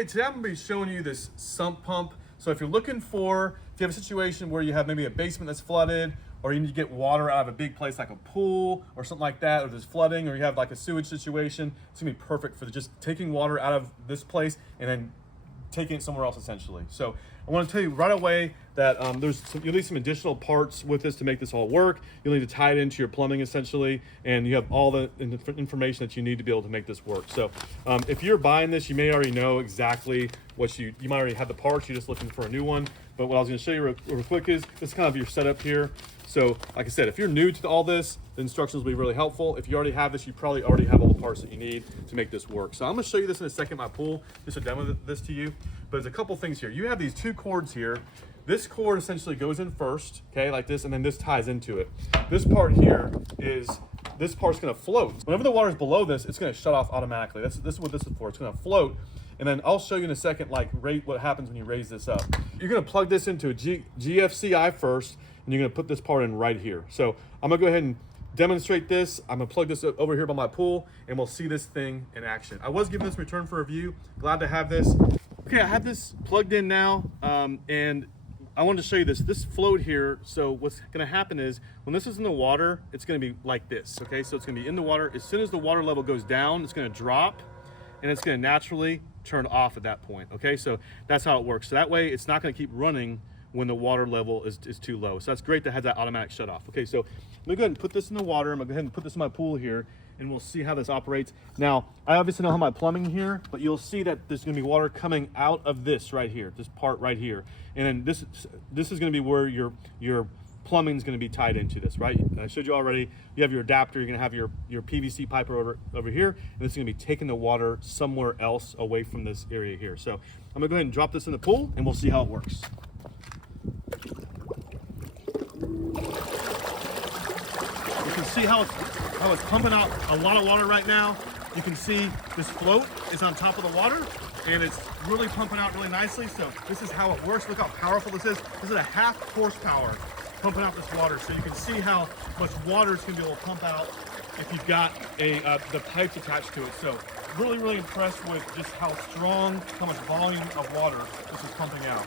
Hey, today I'm going to be showing you this sump pump. So if you have a situation where you have maybe a basement that's flooded, or you need to get water out of a big place like a pool or something like that, or there's flooding, or you have like a sewage situation, it's gonna be perfect for just taking water out of this place and then taking it somewhere else essentially. So I want to tell you right away that you'll need some additional parts with this to make this all work. You'll need to tie it into your plumbing essentially, and you have all the information that you need to be able to make this work. So if you're buying this, you may already know exactly what you might already have the parts, you're just looking for a new one. But what I was going to show you real quick is this is kind of your setup here. So like I said, if you're new to all this, the instructions will be really helpful. If you already have this, you probably already have all the parts that you need to make this work. So I'm gonna show you this in a second, my pool, just to demo this to you. But there's a couple things here. You have these two cords here. This cord essentially goes in first, okay, like this, and then this ties into it. This part here this part's gonna float. Whenever the water's below this, it's gonna shut off automatically. This is what this is for. It's gonna float. And then I'll show you in a second, like what happens when you raise this up. You're gonna plug this into a GFCI first, and you're gonna put this part in right here. So I'm gonna go ahead and demonstrate this. I'm gonna plug this over here by my pool, and we'll see this thing in action. I was giving this return for review. Glad to have this. Okay, I have this plugged in now, and I wanted to show you this float here. So what's gonna happen is when this is in the water, it's gonna be like this, okay? So it's gonna be in the water. As soon as the water level goes down, it's gonna drop, and it's gonna naturally turn off at that point, okay? So that's how it works. So that way it's not gonna keep running when the water level is too low. So that's great to have that automatic shut off. Okay, so let me go ahead and put this in the water. I'm gonna go ahead and put this in my pool here, and we'll see how this operates. Now, I obviously know how my plumbing here, but you'll see that there's gonna be water coming out of this right here, this part right here. And then this is gonna be where your plumbing is going to be tied into this, right? And I showed you already, you have your adapter, you're going to have your PVC pipe over here, and this is going to be taking the water somewhere else away from this area here. So I'm going to go ahead and drop this in the pool, and we'll see how it works. You can see how it's pumping out a lot of water right now. You can see this float is on top of the water, and it's really pumping out really nicely. So this is how it works. Look how powerful this is. This is a 1/2 horsepower pumping out this water. So you can see how much water it's going to be able to pump out if you've got the pipes attached to it. So really impressed with just how much volume of water this is pumping out.